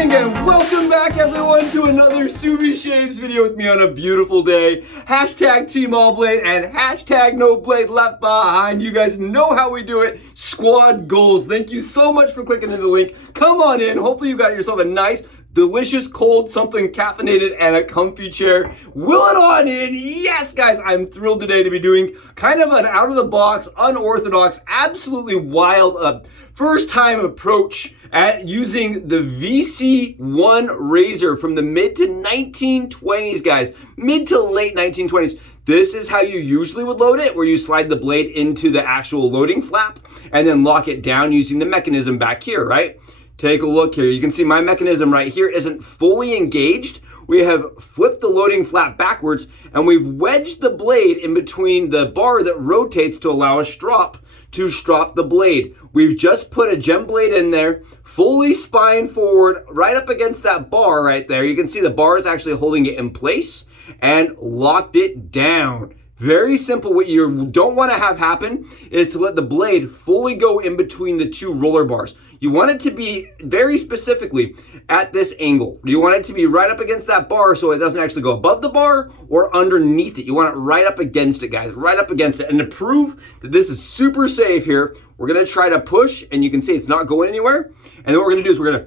morning and welcome back everyone to another SUBIE'D video with me on a beautiful day. Hashtag Team All Blade and hashtag No Blade Left Behind. You guys know how we do it. Squad goals. Thank you so much for clicking in the link. Come on in. Hopefully you got yourself a nice, delicious, cold, something caffeinated and a comfy chair. Will it on in? Yes, guys, I'm thrilled today to be doing kind of an out-of-the-box, unorthodox, absolutely wild, first-time approach at using the VC1 razor from the mid to 1920s, guys. Mid to late 1920s. This is how you usually would load it, where you slide the blade into the actual loading flap and then lock it down using the mechanism back here, right? Take a look here. You can see my mechanism right here isn't fully engaged. We have flipped the loading flap backwards and we've wedged the blade in between the bar that rotates to allow a strop to strop the blade. We've just put a gem blade in there, fully spine forward, right up against that bar right there. You can see the bar is actually holding it in place and locked it down. Very simple. What you don't want to have happen is to let the blade fully go in between the two roller bars. You want it to be very specifically at this angle. You want it to be right up against that bar so it doesn't actually go above the bar or underneath it. You want it right up against it, guys, right up against it. And to prove that this is super safe here, we're gonna try to push, and you can see it's not going anywhere. And then what we're gonna do is we're gonna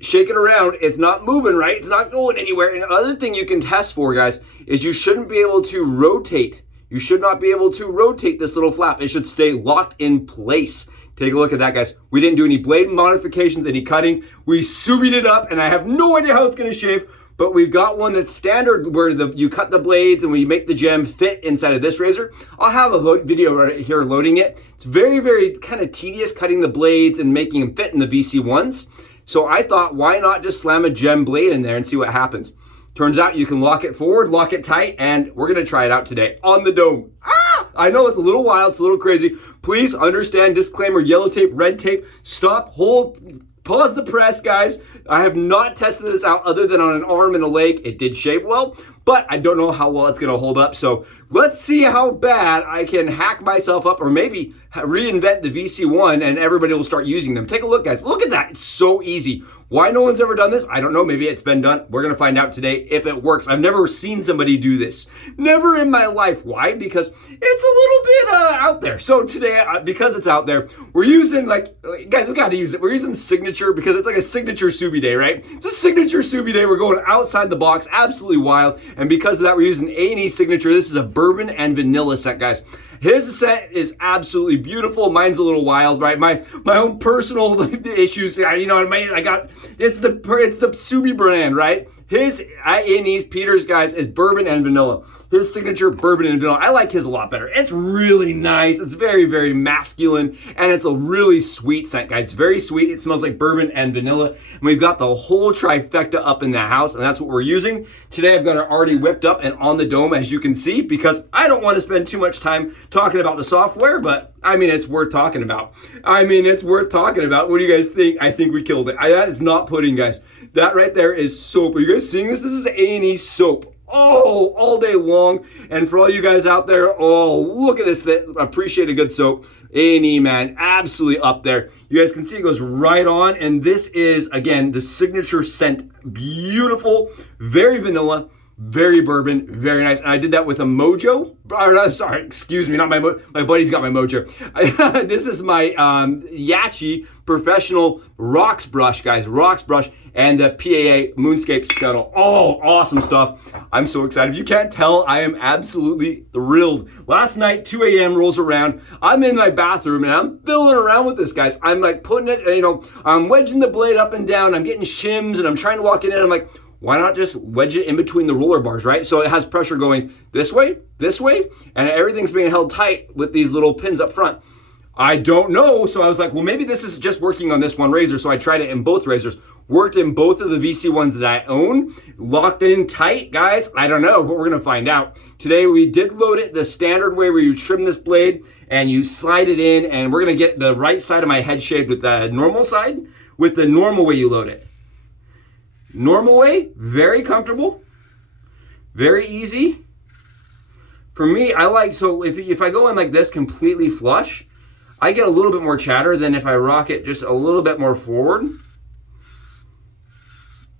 shake it around. It's not moving, right? It's not going anywhere. And the other thing you can test for, guys, is you shouldn't be able to rotate. You should not be able to rotate this little flap. It should stay locked in place. Take a look at that, guys. We didn't do any blade modifications, any cutting. We SUBIE'd it up, and I have no idea how it's gonna shave, but we've got one that's standard where you cut the blades and we make the gem fit inside of this razor. I'll have a video right here loading it. It's very, very kind of tedious cutting the blades and making them fit in the VC1s. So I thought, why not just slam a gem blade in there and see what happens? Turns out you can lock it forward, lock it tight, and we're gonna try it out today on the dome. I know it's a little wild, it's a little crazy. Please understand, disclaimer, yellow tape, red tape, stop, hold, pause the press, guys. I have not tested this out other than on an arm and a leg. It did shave well, but I don't know how well it's gonna hold up. So let's see how bad I can hack myself up or maybe reinvent the VC1 and everybody will start using them. Take a look, guys. Look at that. It's so easy. Why no one's ever done this? I don't know. Maybe it's been done. We're going to find out today if it works. I've never seen somebody do this. Never in my life. Why? Because it's a little bit out there. So today, because it's out there, we're using guys, we got to use it. We're using Signature because it's like a signature SUBIE'D day, right? It's a signature SUBIE'D day. We're going outside the box. Absolutely wild. And because of that, we're using A&E Signature. This is a bourbon and vanilla scent, guys. His scent is absolutely beautiful. Mine's a little wild, right? My own personal issues. You know, it's the SUBIE'D brand, right? His A&E's Peter's, guys, is bourbon and vanilla. His signature bourbon and vanilla. I like his a lot better. It's really nice. It's very, very masculine, and it's a really sweet scent, guys. It's very sweet. It smells like bourbon and vanilla, and we've got the whole trifecta up in the house, and that's what we're using. Today, I've got it already whipped up and on the dome, as you can see, because I don't want to spend too much time talking about the software, but I mean, it's worth talking about. What do you guys think? I think we killed it. That is not pudding, guys. That right there is soap. Are you guys seeing this? This is A&E soap. Oh, all day long. And for all you guys out there, oh, look at this, that appreciate a good soap. A&E, man, absolutely up there. You guys can see it goes right on. And this is, again, the signature scent. Beautiful, very vanilla, very bourbon, very nice. And I did that with a Mojo. Sorry, excuse me, not my buddy's got my Mojo. This is my YAQI professional rocks brush, guys, rocks brush, and the PAA Moonscape Scuttle. Oh, awesome stuff. I'm so excited. If you can't tell, I am absolutely thrilled. Last night, 2 a.m. rolls around. I'm in my bathroom and I'm fiddling around with this, guys. I'm like putting it, you know, I'm wedging the blade up and down. I'm getting shims and I'm trying to lock it in. I'm like, why not just wedge it in between the roller bars, right? So it has pressure going this way, and everything's being held tight with these little pins up front. I don't know, so I was like, well, maybe this is just working on this one razor, so I tried it in both razors. Worked in both of the VC1s that I own. Locked in tight, guys. I don't know, but we're gonna find out. Today we did load it the standard way where you trim this blade and you slide it in, and we're gonna get the right side of my head shaved with the normal side, with the normal way you load it. Normal way, very comfortable, very easy. For me, I like, so if I go in like this completely flush, I get a little bit more chatter than if I rock it just a little bit more forward.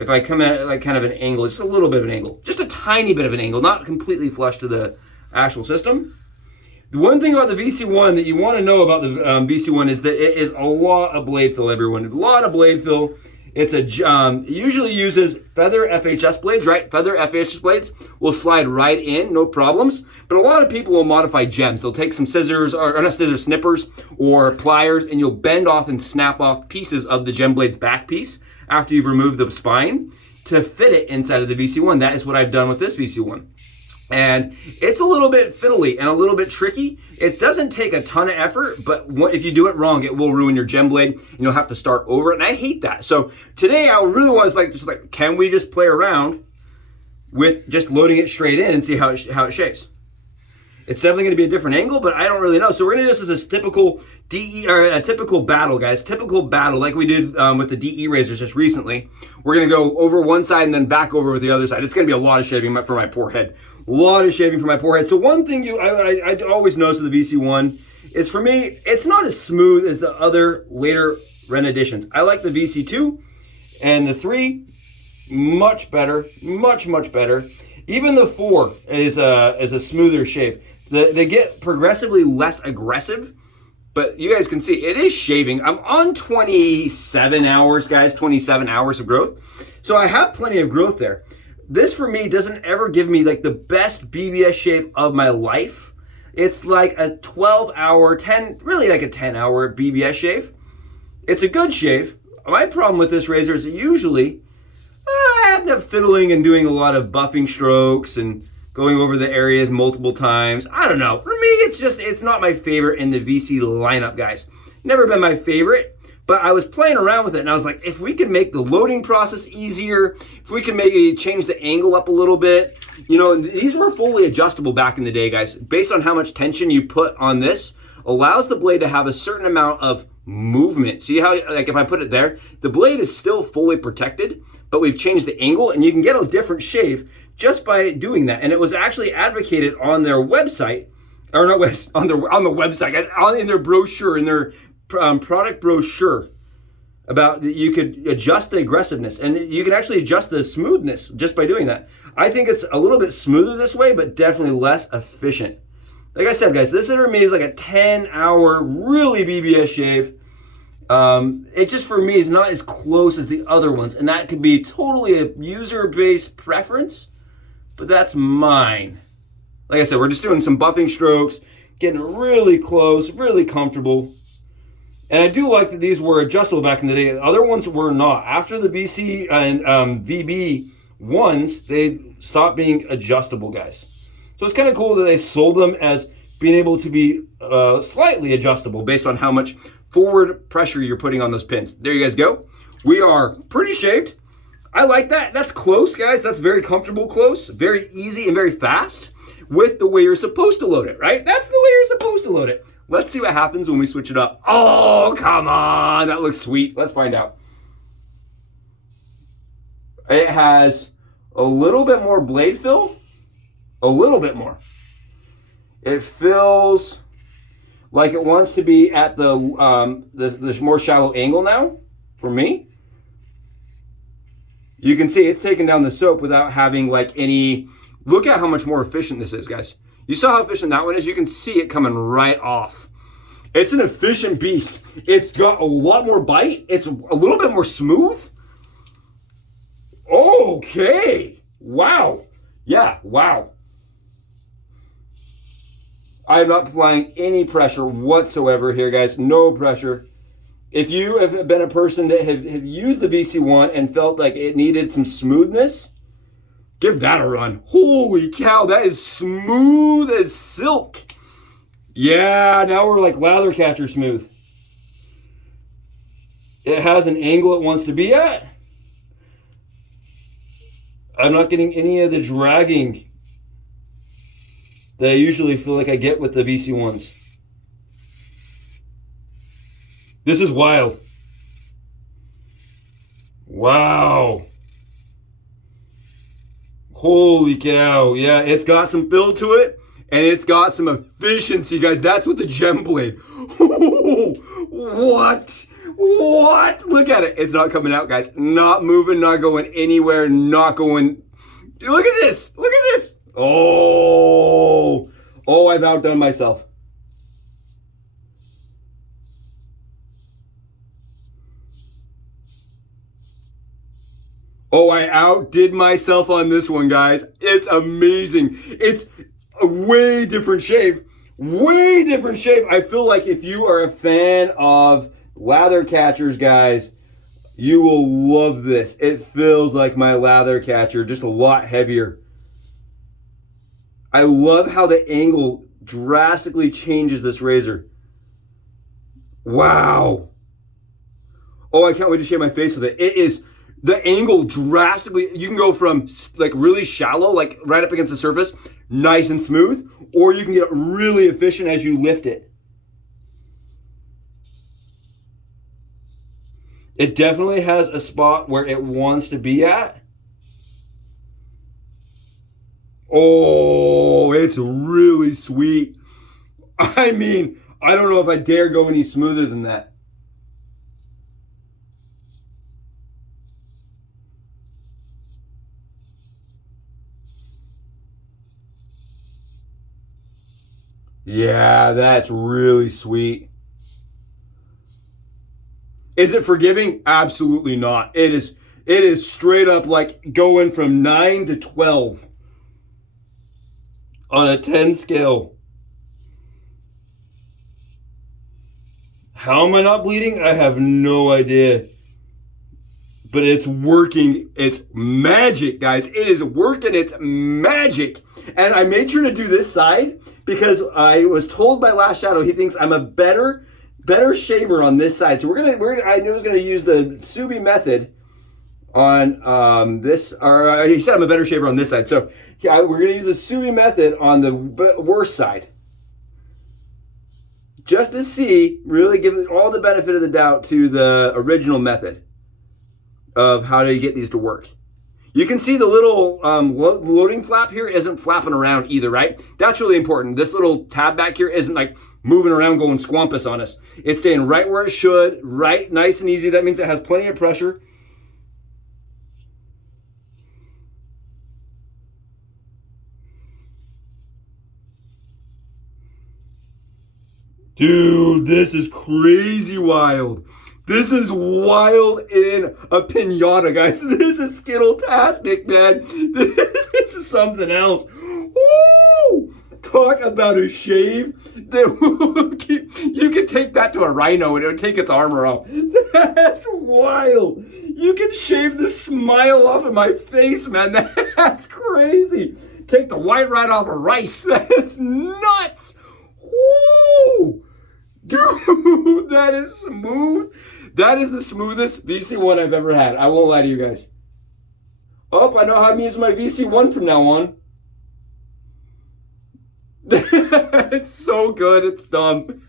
if I come at like kind of an angle, just a little bit of an angle, just a tiny bit of an angle, not completely flush to the actual system. The one thing about the VC1 that you want to know about the VC1 is that it is a lot of blade fill, everyone. A lot of blade fill. It's a it usually uses feather FHS blades, right? Feather FHS blades will slide right in, no problems. But a lot of people will modify gems. They'll take some scissors, or not scissors, snippers, or pliers, and you'll bend off and snap off pieces of the gem blade's back piece after you've removed the spine to fit it inside of the VC1. That is what I've done with this VC1. And it's a little bit fiddly and a little bit tricky. It doesn't take a ton of effort, but if you do it wrong, it will ruin your gem blade and you'll have to start over it. And I hate that. So today I really was like, can we just play around with just loading it straight in and see how it shaves? It's definitely going to be a different angle, but I don't really know. So we're going to do this as a typical DE, or a typical battle, guys. Typical battle, like we did with the DE razors just recently. We're going to go over one side and then back over with the other side. It's going to be a lot of shaving for my poor head. A lot of shaving for my poor head. So one thing I always notice with the VC1 is, for me, it's not as smooth as the other later Ren editions. I like the VC2 and the 3, much better, much better. Even the 4 is a smoother shave. They get progressively less aggressive, but you guys can see it is shaving. I'm on 27 hours, guys, 27 hours of growth. So I have plenty of growth there. This, for me, doesn't ever give me like the best BBS shave of my life. It's like a 12-hour, really like a 10-hour BBS shave. It's a good shave. My problem with this razor is that usually I end up fiddling and doing a lot of buffing strokes and going over the areas multiple times. I don't know. For me, it's not my favorite in the VC lineup, guys. Never been my favorite. But I was playing around with it and I was like, if we could make the loading process easier, if we could maybe change the angle up a little bit. You know, these were fully adjustable back in the day, guys. Based on how much tension you put on this, allows the blade to have a certain amount of movement. See how, like if I put it there, the blade is still fully protected, but we've changed the angle and you can get a different shave just by doing that. And it was actually advocated on their website, or not on the website, guys, in their brochure, in their product brochure, about that you could adjust the aggressiveness and you can actually adjust the smoothness just by doing that. I think it's a little bit smoother this way, but definitely less efficient. Like I said, guys, this for me is like a 10-hour really BBS shave. It just, for me, is not as close as the other ones, and that could be totally a user-based preference, but that's mine. Like I said, we're just doing some buffing strokes, getting really close, really comfortable. And I do like that these were adjustable back in the day. The other ones were not. After the VC and VB ones, they stopped being adjustable, guys. So it's kind of cool that they sold them as being able to be slightly adjustable based on how much forward pressure you're putting on those pins. There you guys go. We are pretty shaved. I like that. That's close, guys. That's very comfortable close. Very easy and very fast with the way you're supposed to load it, right? That's the way you're supposed to load it. Let's see what happens when we switch it up. Oh, come on. That looks sweet. Let's find out. It has a little bit more blade fill. A little bit more. It feels like it wants to be at the more shallow angle now, for me. You can see it's taking down the soap without having like any... Look at how much more efficient this is, guys. You saw how efficient that one is? You can see it coming right off. It's an efficient beast. It's got a lot more bite. It's a little bit more smooth. Okay. Wow. Yeah, wow. I'm not applying any pressure whatsoever here, guys. No pressure. If you have been a person that have used the VC1 and felt like it needed some smoothness, give that a run. Holy cow, that is smooth as silk. Yeah, now we're like lather catcher smooth. It has an angle it wants to be at. I'm not getting any of the dragging that I usually feel like I get with the VC1s. This is wild. Wow. Holy cow. Yeah, it's got some fill to it, and it's got some efficiency, guys. That's with the gem blade. What? What? Look at it. It's not coming out, guys. Not moving, not going anywhere, not going. Look at this. Look at this. Oh, I've outdone myself. Oh, I outdid myself on this one, guys. It's amazing. It's a way different shave. Way different shave. I feel like if you are a fan of lather catchers, guys, you will love this. It feels like my lather catcher, just a lot heavier. I love how the angle drastically changes this razor. Wow. Oh, I can't wait to shave my face with it. It is... The angle drastically, you can go from like really shallow, like right up against the surface, nice and smooth, or you can get really efficient as you lift it. It definitely has a spot where it wants to be at. Oh, it's really sweet. I mean, I don't know if I dare go any smoother than that. Yeah, that's really sweet. Is it forgiving? Absolutely not. It is straight up like going from 9 to 12 on a 10 scale. How am I not bleeding? I have no idea. But it's working. It's magic, guys. It is working. It's magic. And I made sure to do this side because I was told by Last Shadow he thinks I'm a better shaver on this side. So I was gonna use the SUBIE'D method on this, or he said I'm a better shaver on this side. So yeah, we're gonna use the SUBIE'D method on the worst side, just to see, really give all the benefit of the doubt to the original method of how to get these to work. You can see the little loading flap here isn't flapping around either, right? That's really important. This little tab back here isn't like moving around going squampus on us. It's staying right where it should, right, nice and easy. That means it has plenty of pressure. Dude, this is crazy wild. This is wild in a pinata, guys. This is Skittle-tastic, man. This is something else. Woo! Talk about a shave that you can take that to a rhino and it would take its armor off. That's wild. You can shave the smile off of my face, man. That's crazy. Take the white right off of rice. That's nuts. Woo! Dude, that is smooth. That is the smoothest VC1 I've ever had. I won't lie to you guys. Oh, I know how I'm using my VC1 from now on. It's so good, it's dumb.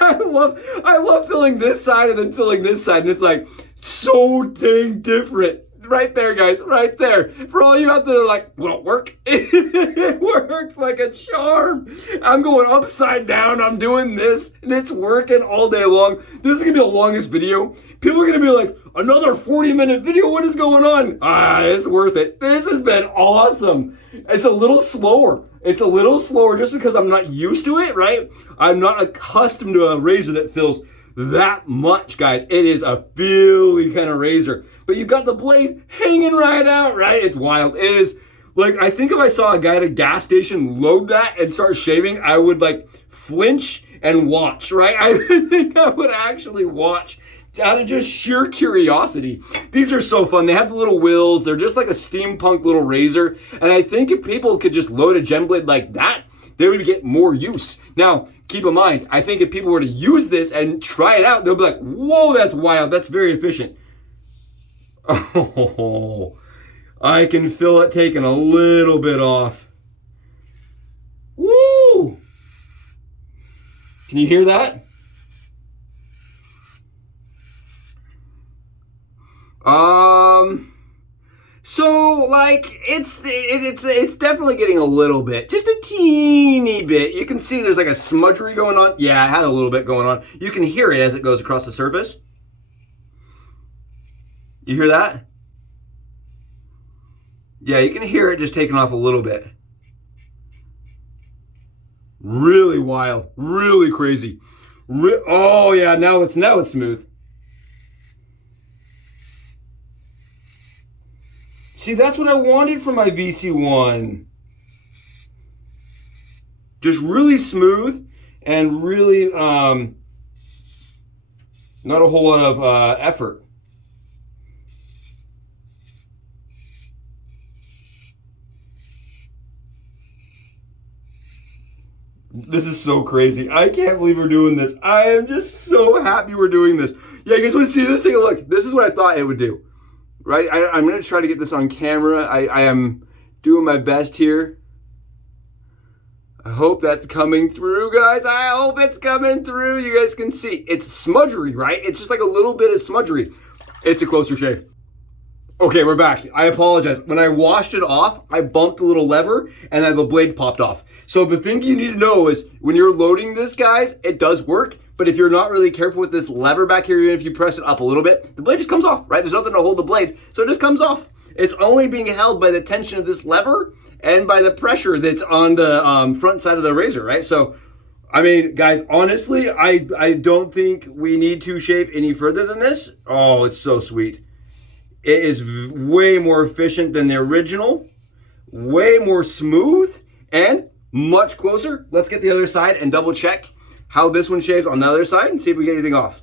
I love filling this side and then filling this side, and it's like so dang different. Right there, guys, right there. For all you out there like, will it work? It works like a charm. I'm going upside down, I'm doing this, and it's working all day long. This is gonna be the longest video. People are gonna be like, another 40-minute video, what is going on? It's worth it. This has been awesome. It's a little slower. It's a little slower just because I'm not used to it, right? I'm not accustomed to a razor that feels that much, guys. It is a feely kind of razor. But you've got the blade hanging right out, right? It's wild. It is, like, I think if I saw a guy at a gas station load that and start shaving, I would, like, flinch and watch, right? I think I would actually watch out of just sheer curiosity. These are so fun. They have the little wheels. They're just like a steampunk little razor. And I think if people could just load a gem blade like that, they would get more use. Now, keep in mind, I think if people were to use this and try it out, they'll be like, whoa, that's wild. That's very efficient. Oh, I can feel it taking a little bit off. Woo! Can you hear that? So like it's definitely getting a little bit, just a teeny bit. You can see there's like a smudgery going on. Yeah, it had a little bit going on. You can hear it as it goes across the surface. You hear that? Yeah, you can hear it just taking off a little bit. Really wild, really crazy. Oh yeah, now it's smooth. See, that's what I wanted from my VC1. Just really smooth and really not a whole lot of effort. This is so crazy. I can't believe we're doing this. I am just so happy we're doing this. Yeah, you guys want to see this? Take a look. This is what I thought it would do. Right? I'm going to try to get this on camera. I am doing my best here. I hope that's coming through, guys. I hope it's coming through. You guys can see. It's smudgery, right? It's just like a little bit of smudgery. It's a closer shave. Okay, we're back. I apologize. When I washed it off, I bumped the little lever and then the blade popped off. So the thing you need to know is when you're loading this, guys, it does work. But if you're not really careful with this lever back here, even if you press it up a little bit, the blade just comes off, right? There's nothing to hold the blade, so it just comes off. It's only being held by the tension of this lever and by the pressure that's on the front side of the razor, right? So, I mean, guys, honestly, I don't think we need to shave any further than this. Oh, it's so sweet. It is way more efficient than the original, way more smooth, and much closer. Let's get the other side and double check how this one shaves on the other side and see if we get anything off.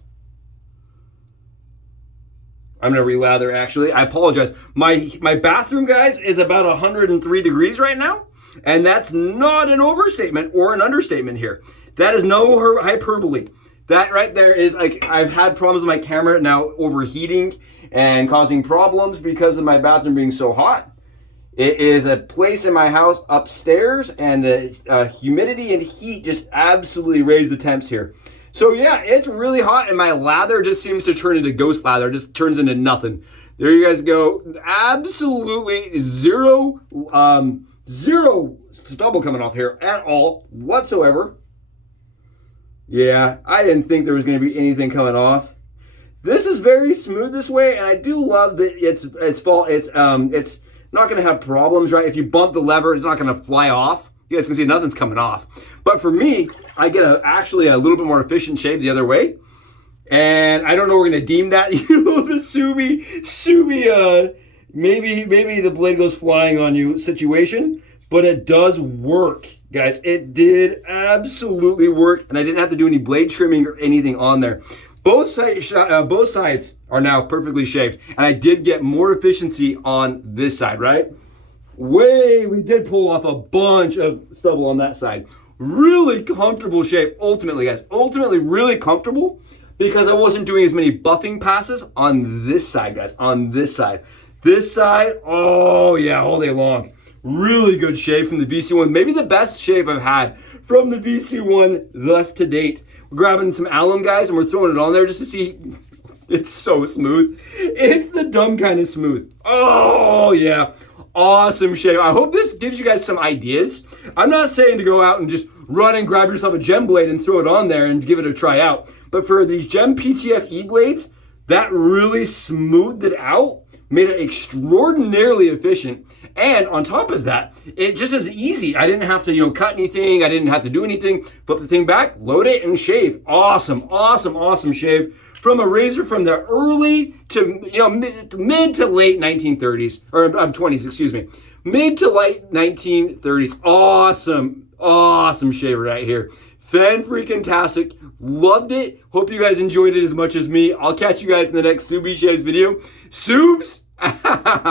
I'm gonna relather actually. I apologize. My bathroom, guys, is about 103 degrees right now, and that's not an overstatement or an understatement here. That is no hyperbole. That right there is like, I've had problems with my camera now overheating and causing problems because of my bathroom being so hot. It is a place in my house upstairs, and the humidity and heat just absolutely raise the temps here. So yeah, it's really hot, and my lather just seems to turn into ghost lather. It just turns into nothing. There you guys go. Absolutely zero stubble coming off here at all whatsoever. Yeah, I didn't think there was going to be anything coming off. This is very smooth this way, and I do love that it's not going to have problems, right? If you bump the lever, it's not going to fly off. You guys can see nothing's coming off. But for me, I get actually a little bit more efficient shave the other way. And I don't know, we're going to deem that, you know, the Subi, maybe the blade goes flying on you situation. But it does work, guys. It did absolutely work. And I didn't have to do any blade trimming or anything on there. Both sides are now perfectly shaved. And I did get more efficiency on this side, right? We did pull off a bunch of stubble on that side. Really comfortable shave, ultimately, guys. Ultimately, really comfortable because I wasn't doing as many buffing passes on this side, guys. On this side. This side, oh yeah, all day long. Really good shave from the VC1. Maybe the best shave I've had from the VC1 thus to date. We're grabbing some alum, guys, and we're throwing it on there just to see. It's so smooth. It's the dumb kind of smooth. Oh, yeah. Awesome shave. I hope this gives you guys some ideas. I'm not saying to go out and just run and grab yourself a gem blade and throw it on there and give it a try out. But for these gem PTFE blades, that really smoothed it out, made it extraordinarily efficient. And on top of that, it just is easy. I didn't have to, cut anything. I didn't have to do anything. Flip the thing back, load it, and shave. Awesome, awesome, awesome shave from a razor from the early to, mid to late 1930s, or 20s, excuse me. Mid to late 1930s. Awesome, awesome shaver right here. Fan-freaking-tastic. Loved it. Hope you guys enjoyed it as much as me. I'll catch you guys in the next SUBIE'D Shaves video. Subs out.